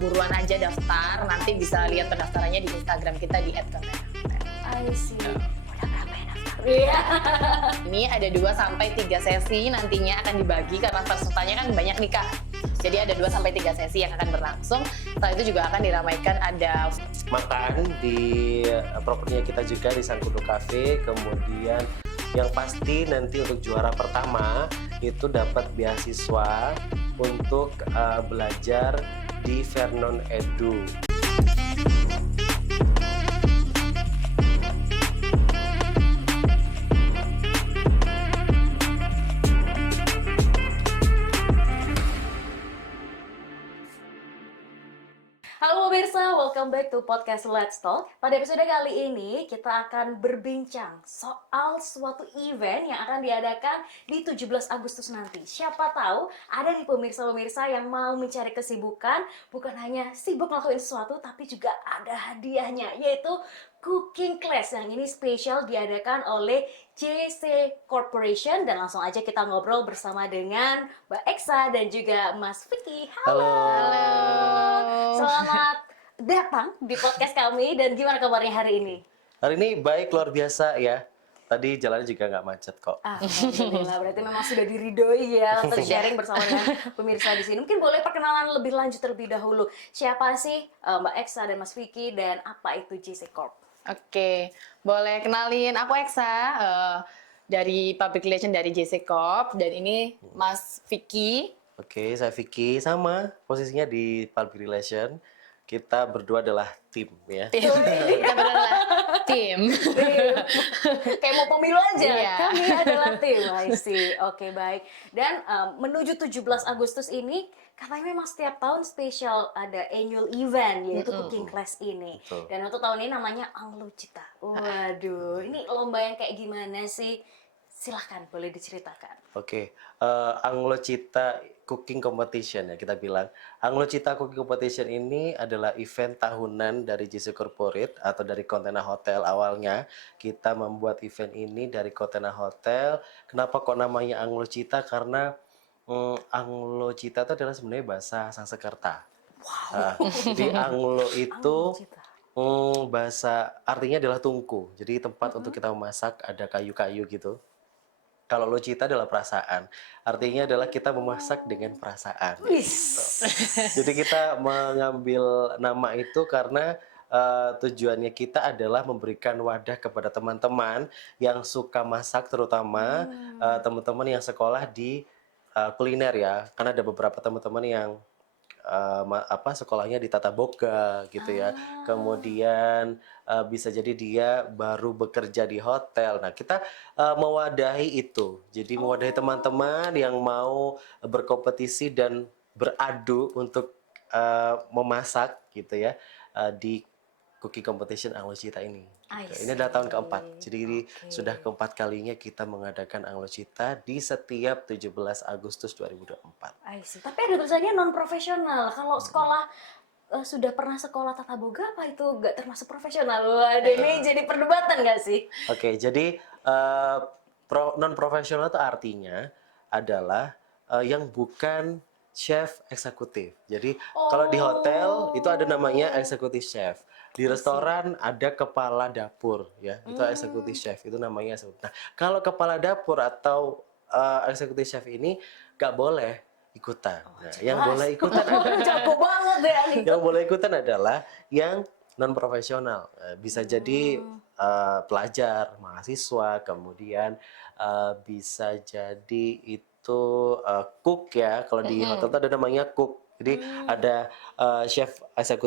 buruan aja daftar, nanti bisa lihat pendaftarannya di Instagram kita di @kontenhotel. I see. Udah berapa ya daftar? Iya. Ini ada 2 sampai 3 sesi nantinya akan dibagi karena pesertanya kan banyak nih Kak. Jadi ada 2 sampai 3 sesi yang akan berlangsung. Setelah itu juga akan diramaikan ada makan di propertinya kita juga di Sangkudu Cafe. Kemudian yang pasti nanti untuk juara pertama itu dapat beasiswa untuk belajar di Vernon Edu. Halo pemirsa, welcome back to podcast Let's Talk. Pada episode kali ini kita akan berbincang soal suatu event yang akan diadakan di 17 Agustus nanti. Siapa tahu ada nih pemirsa-pemirsa yang mau mencari kesibukan, bukan hanya sibuk ngelakuin sesuatu tapi juga ada hadiahnya, yaitu Cooking Class yang ini spesial diadakan oleh JC Corporation. Dan langsung aja kita ngobrol bersama dengan Mbak Eksa dan juga Mas Vicky. Halo. Selamat datang di podcast kami, dan gimana kabarnya hari ini? Hari ini baik, luar biasa ya. Tadi jalannya juga nggak macet kok. Alhamdulillah, berarti memang sudah diridhoi ya untuk sharing bersama dengan pemirsa di sini. Mungkin boleh perkenalan lebih lanjut terlebih dahulu. Siapa sih Mbak Eksa dan Mas Vicky, dan apa itu JC Corp? Oke, boleh kenalin aku Eksa dari Public Relation dari JC Corp dan ini Mas Vicky. Oke, saya Vicky, sama posisinya di Public Relation. Kita berdua adalah tim ya. Kita adalah tim. Kayak mau pemilu aja, Iya. kami adalah tim. I see. Oke, baik. Dan menuju 17 Agustus ini, katanya memang setiap tahun spesial ada annual event, yaitu Cooking Class ini. Betul. Dan untuk tahun ini namanya Anglo Cita. Waduh, ini lomba yang kayak gimana sih? Silahkan, boleh diceritakan. Oke, Anglo Cita Cooking Competition ya kita bilang. Anglo Cita Cooking Competition ini adalah event tahunan dari JC Corporate atau dari Contena Hotel awalnya. Kita membuat event ini dari Contena Hotel. Kenapa kok namanya Anglo Cita? Karena Anglo Cita itu adalah sebenarnya bahasa Sanskerta. Wow. Jadi Anglo itu Anglo Cita. bahasa artinya adalah tungku. Jadi tempat untuk kita memasak, ada kayu-kayu gitu. Kalau locita adalah perasaan, artinya adalah kita memasak dengan perasaan. Wis. Jadi kita mengambil nama itu karena tujuannya kita adalah memberikan wadah kepada teman-teman yang suka masak, terutama teman-teman yang sekolah di kuliner ya. Karena ada beberapa teman-teman yang sekolahnya di Tata Boga gitu ya. Kemudian bisa jadi dia baru bekerja di hotel. Nah, kita mewadahi itu. Jadi mewadahi teman-teman yang mau berkompetisi dan beradu untuk memasak gitu ya di Cooking Competition Anglo Cita ini. I Ini adalah tahun see. keempat. Jadi ini sudah keempat kalinya kita mengadakan Anglo Cita di setiap 17 Agustus 2024. I see. Tapi ada tulisannya non profesional. Kalau sekolah sudah pernah sekolah tata boga, apa itu nggak termasuk profesional? Waduh, ini jadi perdebatan nggak sih? Oke, jadi non profesional itu artinya adalah yang bukan chef eksekutif. Jadi kalau di hotel itu ada namanya eksekutif chef. Di restoran ada kepala dapur ya, itu eksekutif chef, itu namanya eksekutif. Nah, kalau kepala dapur atau eksekutif chef ini nggak boleh ikutan. Nah, yang boleh ikutan Jago banget ya nih. yang boleh ikutan adalah yang non profesional. Bisa jadi pelajar, mahasiswa, kemudian bisa jadi itu cook ya. Kalau di hotel itu ada namanya cook. Jadi ada chef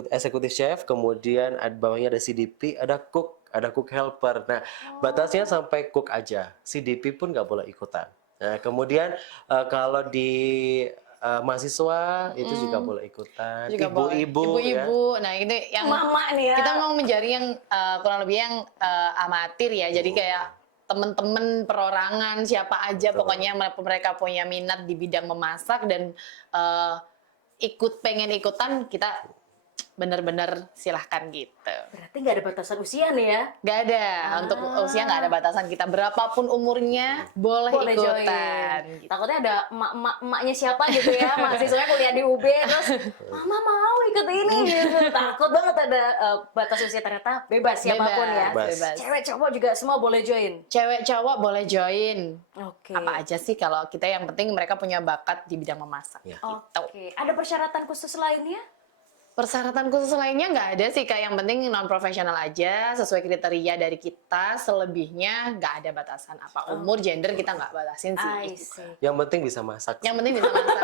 eksekutif chef, kemudian bawahnya ada CDP, ada cook helper. Nah, batasnya sampai cook aja. CDP pun nggak boleh ikutan. Nah, kemudian kalau di mahasiswa itu juga boleh ikutan. Juga boleh. Ibu-ibu ya. Ibu-ibu. Nah, ini yang Mama nih ya. kita mau mencari yang kurang lebih yang amatir ya. Jadi kayak temen-temen perorangan siapa aja, Betul. pokoknya mereka punya minat di bidang memasak dan pengen ikutan, kita bener-bener silahkan gitu. Berarti nggak ada batasan usia nih ya? Gak ada, untuk usia nggak ada batasan, kita berapapun umurnya boleh ikutan. join. Gitu. Takutnya ada emaknya siapa gitu ya, mahasiswanya kuliah di UB terus mama mau ikut ini gitu. Takut banget ada batas usia, ternyata bebas siapapun ya. Bebas. Cewek cowok juga semua boleh join. Cewek cowok boleh join. Oke. Apa aja sih, kalau kita yang penting mereka punya bakat di bidang memasak. Ya. Oke. Ada persyaratan khusus lainnya? Persyaratan khusus lainnya nggak ada sih Kak, yang penting non profesional aja, sesuai kriteria dari kita, selebihnya nggak ada batasan apa umur, gender kita nggak batasin I sih. see. Yang penting bisa masak. Yang penting bisa masak.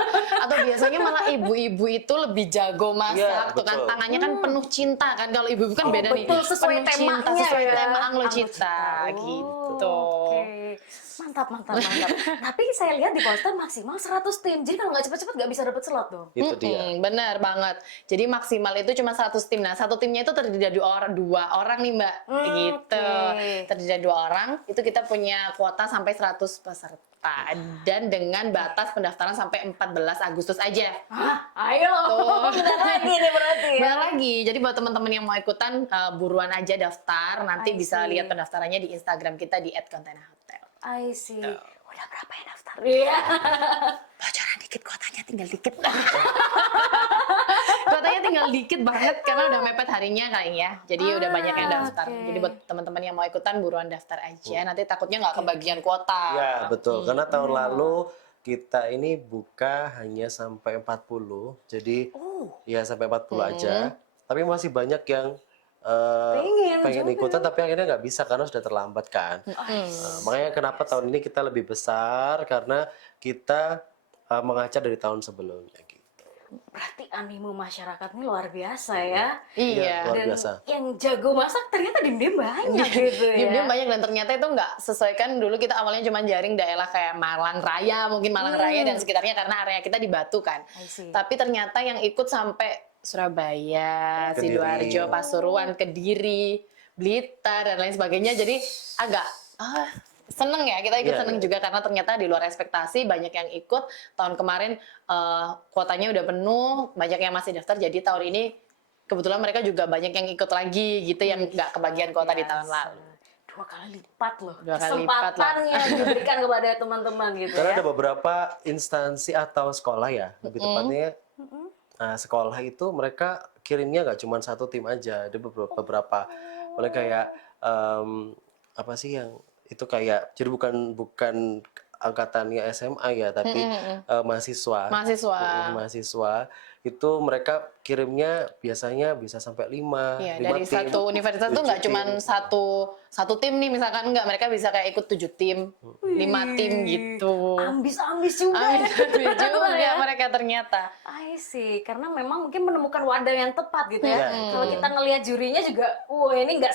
Atau biasanya malah ibu-ibu itu lebih jago masak, Iya, tuh kan betul. tangannya kan penuh cinta kan, kalau ibu-ibu kan beda nih. Betul, sesuai Penuh cinta, temanya sesuai ya. tema Anglo Anglo Cita, Cita. gitu. Oke. Mantap. Tapi saya lihat di poster maksimal 100 tim. Jadi kalau nggak cepet-cepet nggak bisa dapet slot tuh. Itu dia. Bener banget. Jadi maksimal itu cuma 100 tim. Nah, satu timnya itu terdiri dari dua orang nih Mbak. Gitu. Oke. Terdiri dari 2 orang. Itu kita punya kuota sampai 100 peserta. Dan dengan batas pendaftaran sampai 14 Agustus aja. Hah? Ayo. Tuh. Bentar lagi nih berarti ya. Benar lagi. Jadi buat teman-teman yang mau ikutan, buruan aja daftar. Nanti I bisa see. lihat pendaftarannya di Instagram kita di @contena_hotel. I see. Udah berapa yang daftar? Iya. Bocoran dikit, kuotanya tinggal dikit. Kuotanya tinggal dikit banget karena udah mepet harinya kali ya. Jadi udah banyak yang daftar. oke. Jadi buat teman-teman yang mau ikutan buruan daftar aja. Nanti takutnya nggak kebagian kuota. Ya, betul. Karena tahun lalu kita ini buka hanya sampai 40. Jadi ya sampai 40 aja. Tapi masih banyak yang pengen ikutan tapi akhirnya nggak bisa karena sudah terlambat kan. Makanya kenapa tahun ini kita lebih besar, karena kita mengajar dari tahun sebelumnya gitu. Berarti animo masyarakat ini luar biasa ya. Iya. Luar Dan biasa. yang jago masak ternyata diem-diem banyak gitu ya. Diam-diam banyak, dan ternyata itu nggak sesuai. Kan dulu kita awalnya cuma jaring daerah kayak Malang Raya, mungkin Malang Raya dan sekitarnya karena area kita di Batu kan. I see. Tapi ternyata yang ikut sampai Surabaya, Kediri. Sidoarjo, Pasuruan, Kediri, Blitar dan lain sebagainya. Jadi agak seneng ya, kita ikut Iya, seneng iya. juga karena ternyata di luar ekspektasi banyak yang ikut. Tahun kemarin kuotanya udah penuh, banyak yang masih daftar. Jadi tahun ini kebetulan mereka juga banyak yang ikut lagi gitu, yang nggak kebagian kuota di tahun lalu. 2 kali lipat loh. 2 kali lipat lah. Kesempatan yang diberikan kepada teman-teman gitu Karena ya. ada beberapa instansi atau sekolah ya, lebih tepatnya sekolah itu mereka kirimnya nggak cuma satu tim aja, ada beberapa. Oleh kayak apa sih yang itu kayak, jadi bukan angkatannya SMA ya, tapi mahasiswa. Mahasiswa itu mereka kirimnya biasanya bisa sampai 5 Iya, 5 dari tim, satu universitas tuh 7 nggak cuma tim. satu tim nih misalkan, nggak, mereka bisa kayak ikut 7 tim, 5 tim gitu. Ambis-ambis juga ya. juga mereka ternyata. I see, karena memang mungkin menemukan wadah yang tepat gitu ya. Iya, Kalau kita ngelihat jurinya juga, ini nggak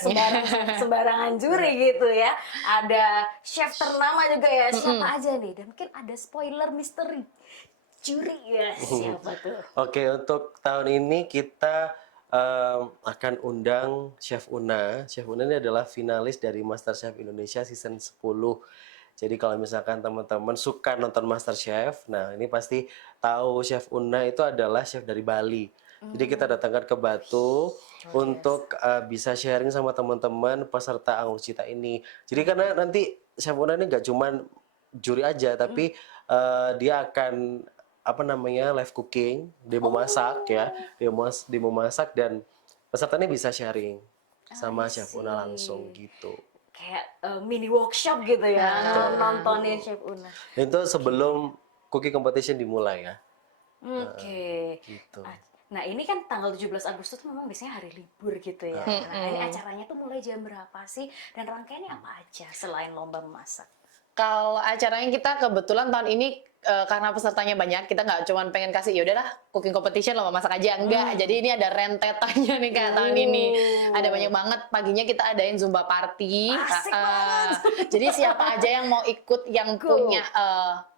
sembarangan juri gitu ya. Ada chef ternama juga ya, siapa aja nih. Dan mungkin ada spoiler misteri juri ya, siapa tuh? Oke, untuk tahun ini kita akan undang Chef Una. Chef Una ini adalah finalis dari MasterChef Indonesia season 10. Jadi kalau misalkan teman-teman suka nonton MasterChef, nah ini pasti tahu Chef Una itu adalah chef dari Bali. Jadi kita datangkan ke Batu untuk bisa sharing sama teman-teman peserta Anglo Cita ini. Jadi karena nanti Chef Una ini nggak cuman juri aja, tapi dia akan live cooking, dia mau masak ya, dia mau masak, dan peserta ini bisa sharing sama Chef Una langsung gitu. Kayak mini workshop gitu ya, nontonin Chef Una. Itu sebelum cooking competition dimulai ya. Oke. Gitu. Nah ini kan tanggal 17 Agustus tuh memang biasanya hari libur gitu ya. Nah ini acaranya tuh mulai jam berapa sih? Dan rangkaiannya apa aja selain lomba memasak? Kalau acaranya kita kebetulan tahun ini karena pesertanya banyak, kita nggak cuma pengen kasih ya udahlah cooking competition lomba masak aja, enggak. Jadi ini ada rentetannya nih Kak tahun ini. Ada banyak banget, paginya kita adain Zumba party. Asik banget. Jadi siapa aja yang mau ikut, yang punya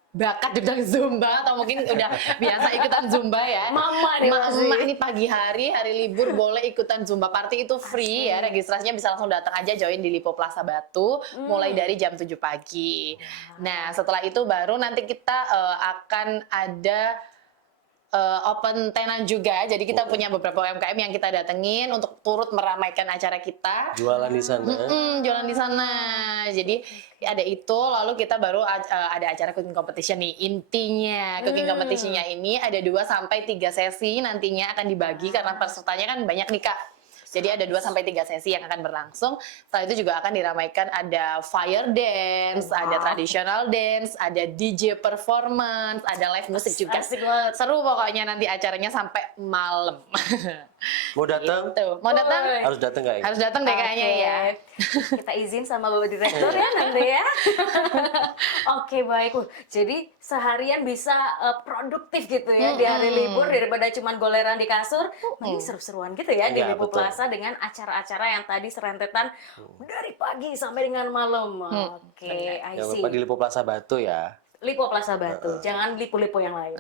bakat di bidang Zumba atau mungkin udah biasa ikutan Zumba ya. Mama nih pasti. Emak ini pagi hari libur boleh ikutan Zumba party, itu free ya. Registrasinya bisa langsung datang aja join di Lipo Plaza Batu mulai dari jam 7 pagi. Nah, setelah itu baru nanti kita akan ada open tenan juga. Jadi kita punya beberapa UMKM yang kita datengin untuk turut meramaikan acara kita. Jualan di sana. Jualan di sana. Jadi ada itu, lalu kita baru ada acara cooking competition nih. Intinya cooking competitionnya ini ada 2 sampai 3 sesi nantinya akan dibagi karena pesertanya kan banyak nih Kak. Jadi ada 2 sampai 3 sesi yang akan berlangsung. Setelah itu juga akan diramaikan ada fire dance, ada traditional dance, ada DJ performance, ada live musik juga. Asik banget. Seru pokoknya nanti acaranya sampai malam. Mau datang? Gitu. Mau datang? Woy. Harus datang nggak ya? Harus datang deh kayaknya Oke. ya. Kita izin sama Bapak Direktur ya nanti ya. Oke, baik. Jadi seharian bisa produktif gitu ya di hari libur daripada cuman goleran di kasur. Mending seru-seruan gitu ya di Iya, Lipo betul. Plaza dengan acara-acara yang tadi serentetan dari pagi sampai dengan malam. Oke, I Jangan see. lupa di Lipo Plaza Batu ya. Lipo Plaza Batu, jangan lipo-lipo yang lain.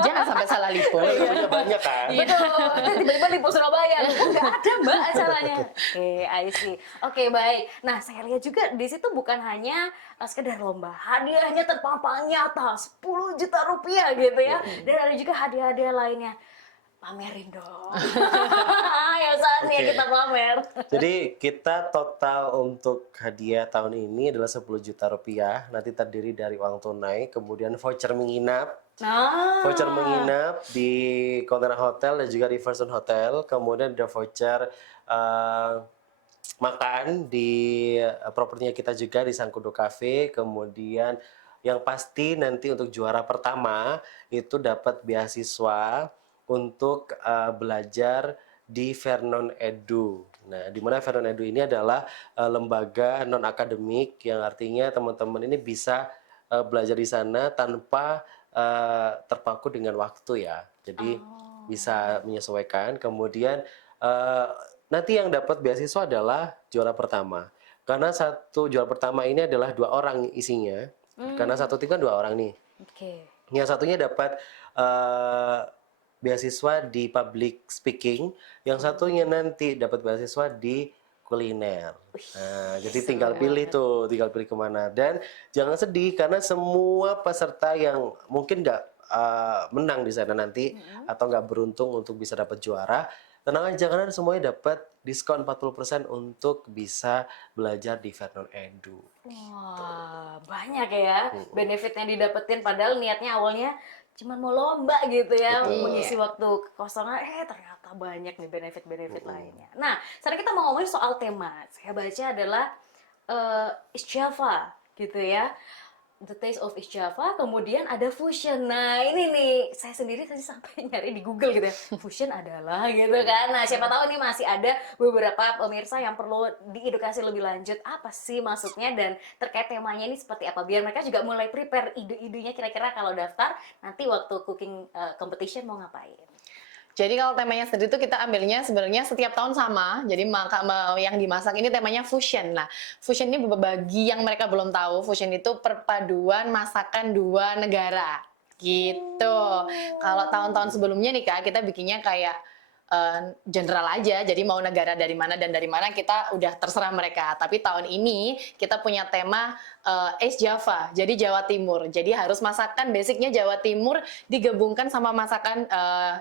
Jangan sampai salah lipo. Liponya banyak kan? Betul, tiba-tiba Lipo Surabaya, nggak ada mbak acaranya. Oke, I see. Oke, baik. Nah, saya lihat juga di situ bukan hanya sekedar lomba, hadiahnya terpampang nyata, 10 juta rupiah gitu ya. Dan ada juga hadiah-hadiah lainnya. Pamerin dong. Ya saatnya Oke. kita pamer. Jadi kita total untuk hadiah tahun ini adalah 10 juta rupiah. Nanti terdiri dari uang tunai, kemudian voucher menginap, Nah, voucher menginap di Container Hotel dan juga Riverstone Hotel. Kemudian ada voucher makan di propertinya kita juga di Sangkudo Cafe. Kemudian yang pasti nanti untuk juara pertama itu dapat beasiswa untuk belajar di Vernon Edu. Nah, di mana Vernon Edu ini adalah lembaga non akademik yang artinya teman-teman ini bisa belajar di sana tanpa terpaku dengan waktu ya. Jadi bisa menyesuaikan. Kemudian nanti yang dapat beasiswa adalah juara pertama. Karena satu juara pertama ini adalah 2 orang isinya. Karena satu tim kan 2 orang nih. oke. Yang satunya dapat beasiswa di public speaking, yang satunya nanti dapat beasiswa di kuliner. Nah, jadi tinggal pilih tuh, tinggal pilih kemana. Dan jangan sedih karena semua peserta yang mungkin nggak menang di sana nanti atau nggak beruntung untuk bisa dapat juara, tenang aja karena semuanya dapat diskon 40% untuk bisa belajar di Vernon Edu. Wah, banyak ya benefit yang didapetin padahal niatnya awalnya cuma mau lomba gitu ya, Betul. mengisi waktu kekosongan, ternyata banyak nih benefit-benefit lainnya. Nah, sekarang kita mau ngomongin soal tema. Saya baca adalah East Java gitu ya. The Taste of East Java, kemudian ada fusion. Nah, ini nih, saya sendiri tadi sampai nyari di Google gitu ya. Fusion adalah gitu kan. Nah, siapa tahu nih masih ada beberapa pemirsa yang perlu diedukasi lebih lanjut. Apa sih maksudnya dan terkait temanya ini seperti apa? Biar mereka juga mulai prepare ide-idenya kira-kira kalau daftar nanti waktu cooking competition mau ngapain. Jadi kalau temanya sendiri itu kita ambilnya sebenarnya setiap tahun sama. Jadi yang dimasak ini temanya fusion. Nah, fusion ini bagi yang mereka belum tahu, fusion itu perpaduan masakan 2 negara. Gitu. Kalau tahun-tahun sebelumnya nih Kak, kita bikinnya kayak general aja. Jadi mau negara dari mana dan dari mana kita udah terserah mereka. Tapi tahun ini kita punya tema East Java, jadi Jawa Timur. Jadi harus masakan basicnya Jawa Timur digabungkan sama masakan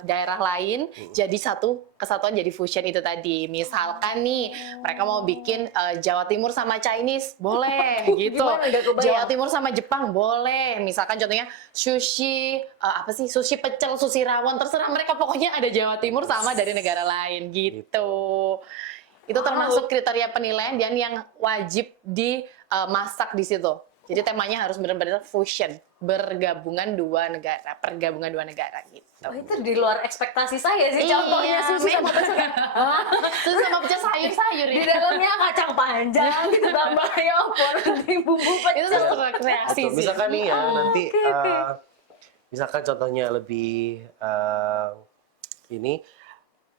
daerah lain, jadi satu kesatuan jadi fusion itu tadi. Misalkan nih mereka mau bikin Jawa Timur sama Chinese, boleh gitu. Gimana, nggak kebayang? Jawa Timur sama Jepang boleh. Misalkan contohnya sushi sushi pecel, sushi rawon, terserah mereka. Pokoknya ada Jawa Timur sama dari negara lain gitu. Itu termasuk kriteria penilaian dan yang wajib dimasak di situ. Jadi temanya harus benar-benar fusion, pergabungan 2 negara gitu. Oh, itu di luar ekspektasi saya sih. Contohnya sushi sama pecel. Sushi sama pecel sayur-sayur Di ya. dalamnya kacang panjang, ditambah ya ampun, nanti bumbu Itu pecel. terserah kreasi Betul. sih. Misalkan nih ya nanti oke. misalkan contohnya lebih ini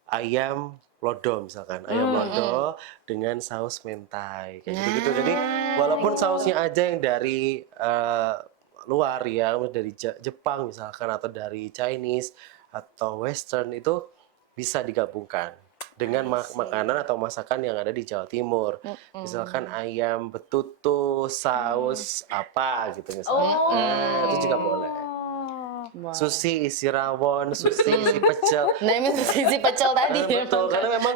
ayam lodo misalkan ayam lodo dengan saus mentai kayak gitu-gitu. Jadi walaupun sausnya aja yang dari luar ya, dari Jepang misalkan atau dari Chinese atau Western itu bisa digabungkan dengan makanan atau masakan yang ada di Jawa Timur. Misalkan ayam betutu, saus apa gitu misalnya. Nah, itu juga boleh. sushi isi rawon, sushi isi pecel. Nah ini sisi pecel tadi. Betul, karena memang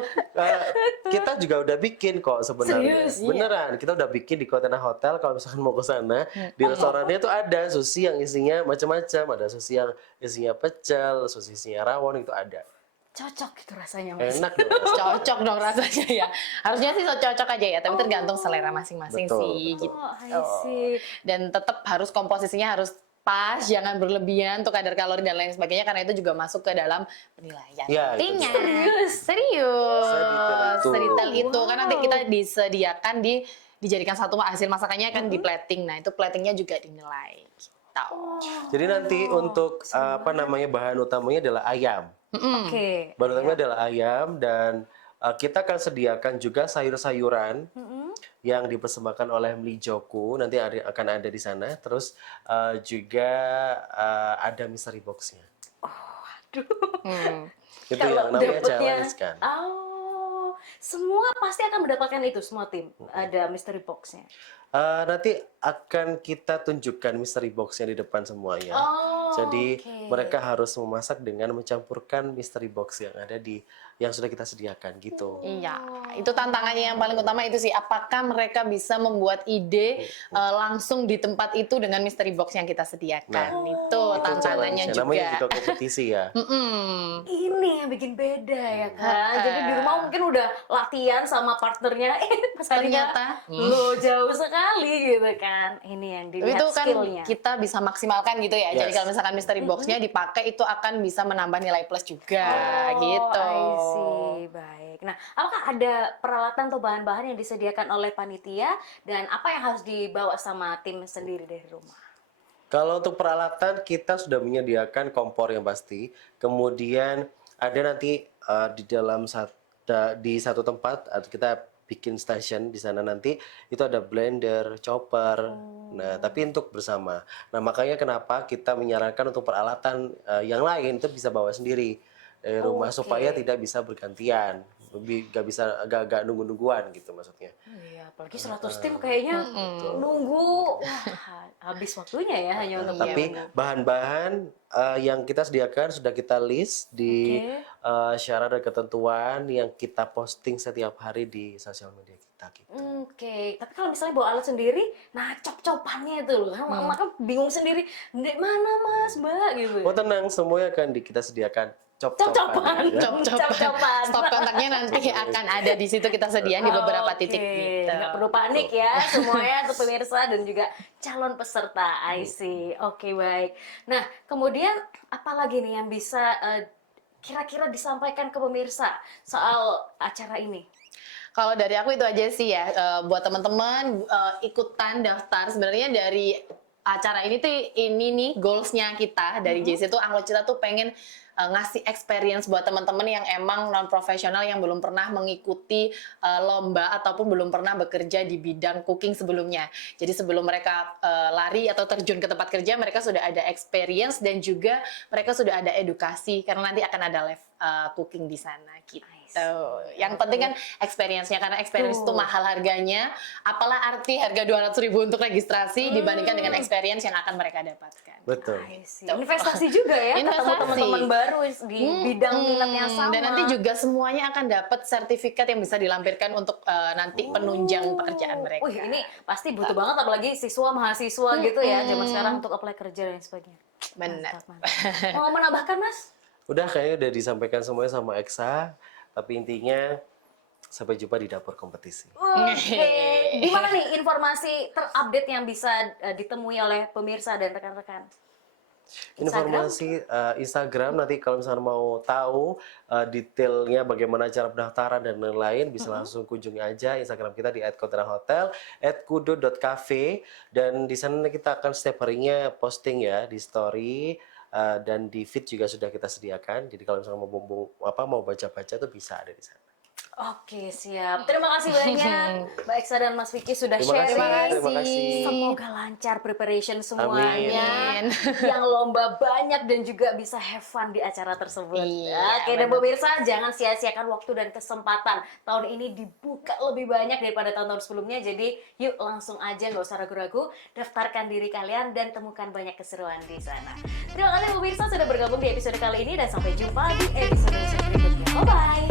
kita juga udah bikin kok sebenarnya. Serius? Iya. Beneran, kita udah bikin di Kotena Hotel. Kalau misalkan mau ke sana, di restorannya tuh ada sushi yang isinya macam-macam. Ada sushi yang isinya pecel, sushi isinya rawon, itu ada. Cocok itu rasanya Mas. Enak dong. Cocok dong rasanya ya. Harusnya sih cocok aja ya, tapi tergantung selera masing-masing Betul, sih betul. gitu. Oh, I see. Dan tetap harus komposisinya harus pas, jangan berlebihan untuk kadar kalori dan lain sebagainya karena itu juga masuk ke dalam penilaian. Ya, itu Nantinya. Serius? Serius. Sedetail itu. Sedetail itu Wow. kan nanti kita disediakan dijadikan satu hasil masakannya kan di plating. Nah, itu platingnya juga dinilai. Gitu. Jadi nanti untuk bahan utamanya adalah ayam. Oke. Bahan utamanya adalah ayam dan kita akan sediakan juga sayur-sayuran yang dipersembahkan oleh Mlijoku, nanti akan ada di sana. Terus juga ada mystery box-nya. Itu yang namanya dapetnya- challenge kan. Oh, semua pasti akan mendapatkan itu, semua tim. Ada mystery box-nya. Nanti akan kita tunjukkan mystery box-nya di depan semuanya. Oh, Jadi oke. mereka harus memasak dengan mencampurkan mystery box yang ada yang sudah kita sediakan gitu. Iya, itu tantangannya yang paling utama itu sih. Apakah mereka bisa membuat ide langsung di tempat itu dengan mystery box yang kita sediakan? Nah, itu Itu tantangannya challenge-nya. Namanya juga. juga kompetisi ya. Ini yang bikin beda ya kan. Jadi di rumah mungkin udah latihan sama partnernya, pas harinya Ternyata, lo jauh sekali gitu kan. Ini yang Tapi dilihat itu kan skillnya. kita bisa maksimalkan gitu ya. Jadi Yes. kalau misalkan mystery box-nya dipakai itu akan bisa menambah nilai plus juga gitu. I see. Baik. Nah, apakah ada peralatan atau bahan-bahan yang disediakan oleh panitia dan apa yang harus dibawa sama tim sendiri dari rumah? Kalau untuk peralatan kita sudah menyediakan kompor yang pasti. Kemudian ada nanti di dalam di satu tempat atau kita bikin station di sana nanti itu ada blender, chopper. Nah, tapi untuk bersama. Nah, makanya kenapa kita menyarankan untuk peralatan yang lain itu bisa bawa sendiri dari rumah Oke. supaya tidak bisa bergantian. Agak nunggu-nungguan gitu maksudnya. Iya, apalagi 100 tim kayaknya nunggu. Wah, habis waktunya ya hanya untuk Tapi menunggu. bahan-bahan yang kita sediakan sudah kita list di Oke. syarat dan ketentuan yang kita posting setiap hari di sosial media kita gitu. Oke, tapi kalau misalnya bawa alat sendiri, nah cop-copannya itu loh, kan maka bingung sendiri, di mana Mas, Mbak gitu. Oh tenang, semuanya akan kita sediakan Cop-copan. cop-copan. ya. Cop-copan. Stop kontaknya nanti akan ada di situ kita sediain di beberapa titik gitu. Nggak perlu panik ya semuanya untuk pemirsa dan juga calon peserta. I see. Oke, baik. Nah, kemudian apa lagi nih yang bisa kira-kira disampaikan ke pemirsa soal acara ini? Kalau dari aku itu aja sih ya, buat teman-teman ikutan daftar sebenarnya dari acara ini tuh ini nih goalsnya kita dari JC tuh Anglocita tuh pengen ngasih experience buat teman-teman yang emang non profesional yang belum pernah mengikuti lomba ataupun belum pernah bekerja di bidang cooking sebelumnya. Jadi sebelum mereka lari atau terjun ke tempat kerja, mereka sudah ada experience dan juga mereka sudah ada edukasi karena nanti akan ada live cooking di sana gitu. Yang penting kan experience-nya karena experience itu mahal harganya. Apalah arti harga 200.000 untuk registrasi dibandingkan dengan experience yang akan mereka dapatkan. Betul. I see. Investasi juga ya, ketemu Investasi. teman-teman baru di bidang minat yang sama. Dan nanti juga semuanya akan dapat sertifikat yang bisa dilampirkan untuk nanti penunjang pekerjaan mereka. Wih, ini pasti butuh banget apalagi siswa mahasiswa gitu ya zaman sekarang untuk apply kerja dan sebagainya. Benar. Mantap, mantap. Mau menambahkan Mas? Udah kayaknya udah disampaikan semuanya sama Eksa, tapi intinya sampai jumpa di dapur kompetisi. Oke. Di mana nih informasi terupdate yang bisa ditemui oleh pemirsa dan rekan-rekan? Informasi Instagram nanti kalau misalnya mau tahu detailnya bagaimana cara pendaftaran dan lain-lain bisa langsung kunjungi aja Instagram kita di @koterahotel, @kudo.cafe dan di sana kita akan setiap harinya posting ya di story dan di feed juga sudah kita sediakan. Jadi kalau misalnya mau baca-baca tuh bisa ada di sana. Oke, siap. Terima kasih banyak Mbak Eksa dan Mas Vicky sudah Terima kasih, sharing. terima kasih. Semoga lancar preparation semuanya. Amin. Yang lomba banyak dan juga bisa have fun di acara tersebut. Iya, Oke, dan benar. pemirsa jangan sia-siakan waktu dan kesempatan. Tahun ini dibuka lebih banyak daripada tahun-tahun sebelumnya. Jadi yuk langsung aja, nggak usah ragu-ragu. Daftarkan diri kalian dan temukan banyak keseruan di sana. Terima kasih pemirsa sudah bergabung di episode kali ini dan sampai jumpa di episode berikutnya. Bye-bye!